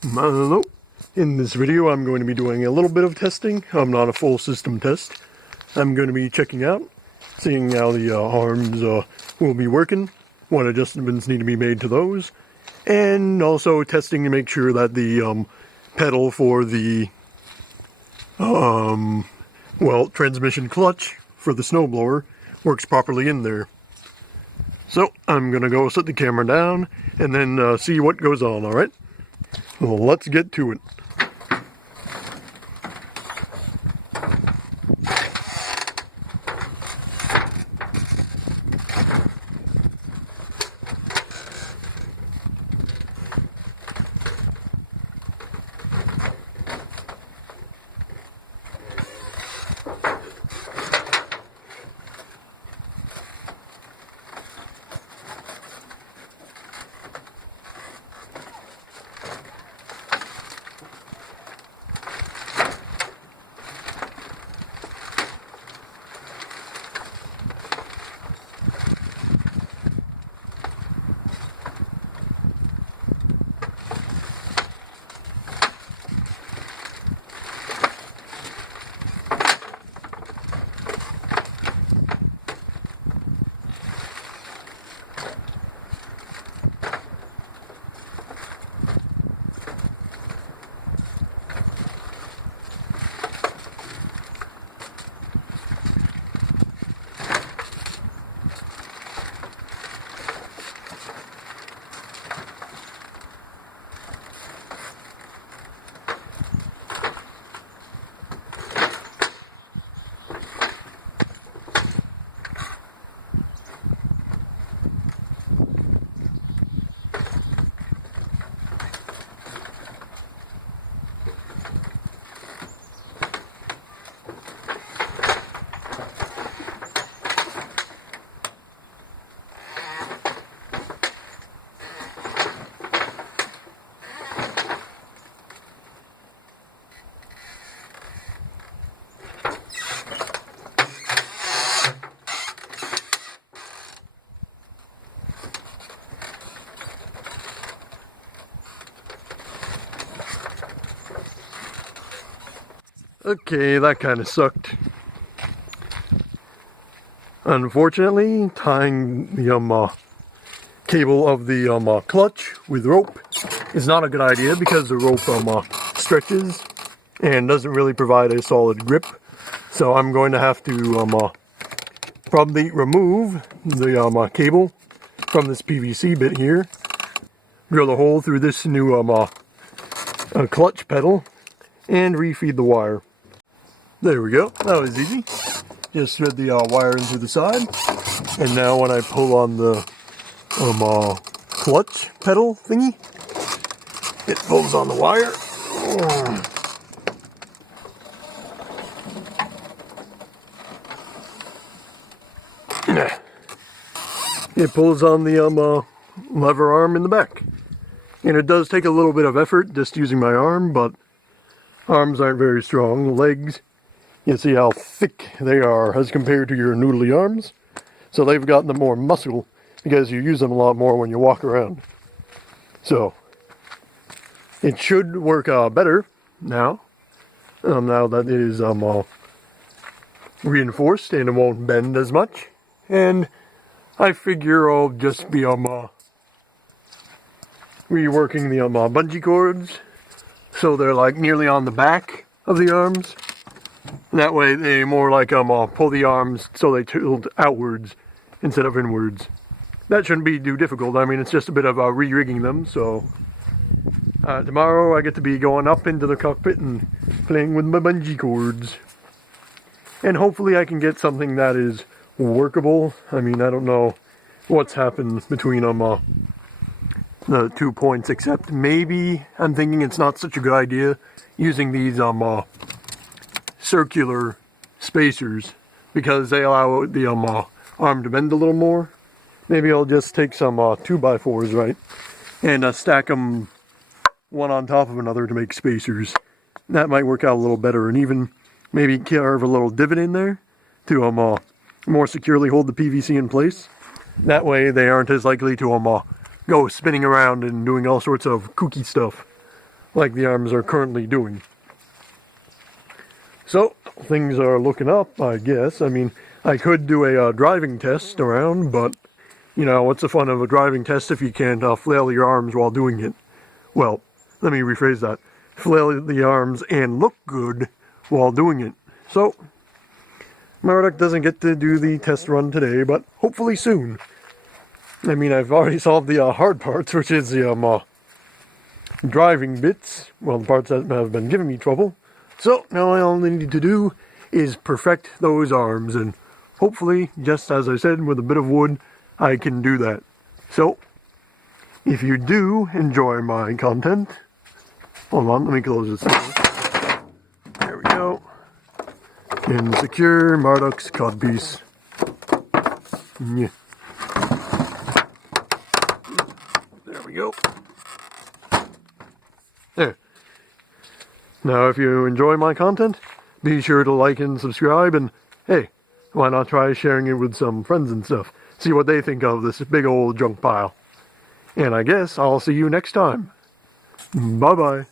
Hello. In this video I'm going to be doing a little bit of testing. I'm not a full system test. I'm going to be checking out, seeing how the arms will be working, what adjustments need to be made to those, and also testing to make sure that the pedal for the transmission clutch for the snowblower works properly in there. So I'm going to go set the camera down and then see what goes on, alright? Well, let's get to it. Okay, that kind of sucked. Unfortunately, tying the cable of the clutch with rope is not a good idea because the rope stretches and doesn't really provide a solid grip. So I'm going to have to probably remove the cable from this PVC bit here, drill a hole through this new clutch pedal, and refeed the wire. There we go. That was easy. Just thread the wire in through the side, and now when I pull on the clutch pedal thingy, it pulls on the wire. It pulls on the lever arm in the back, and it does take a little bit of effort just using my arm, but arms aren't very strong. The legs, you see how thick they are as compared to your noodly arms. So they've gotten the more muscle because you use them a lot more when you walk around. So it should work better now. Now that it is reinforced and it won't bend as much. And I figure I'll just be reworking the bungee cords so they're like nearly on the back of the arms. That way they more like pull the arms so they tilt outwards instead of inwards. That shouldn't be too difficult. I mean, it's just a bit of re-rigging them. So tomorrow I get to be going up into the cockpit and playing with my bungee cords. And hopefully I can get something that is workable. I mean, I don't know what's happened between the 2 points, except maybe I'm thinking it's not such a good idea using these circular spacers because they allow the arm to bend a little more. Maybe I'll just take some 2x4s, right, and stack them one on top of another to make spacers. That might work out a little better, and even maybe carve a little divot in there to more securely hold the PVC in place. That way they aren't as likely to go spinning around and doing all sorts of kooky stuff. like the arms are currently doing. So, things are looking up, I guess. I mean, I could do a driving test around, but, you know, what's the fun of a driving test if you can't flail your arms while doing it? Well, let me rephrase that. Flail the arms and look good while doing it. So, Murdoch doesn't get to do the test run today, but hopefully soon. I mean, I've already solved the hard parts, which is the driving bits. Well, the parts that have been giving me trouble. So, now all I need to do is perfect those arms, and hopefully, just as I said, with a bit of wood, I can do that. So, if you do enjoy my content, hold on, let me close this door. There we go. And secure Marduk's codpiece. Yeah. There we go. There. Now, if you enjoy my content, be sure to like and subscribe, and hey, why not try sharing it with some friends and stuff? See what they think of this big old junk pile. And I guess I'll see you next time. Bye-bye.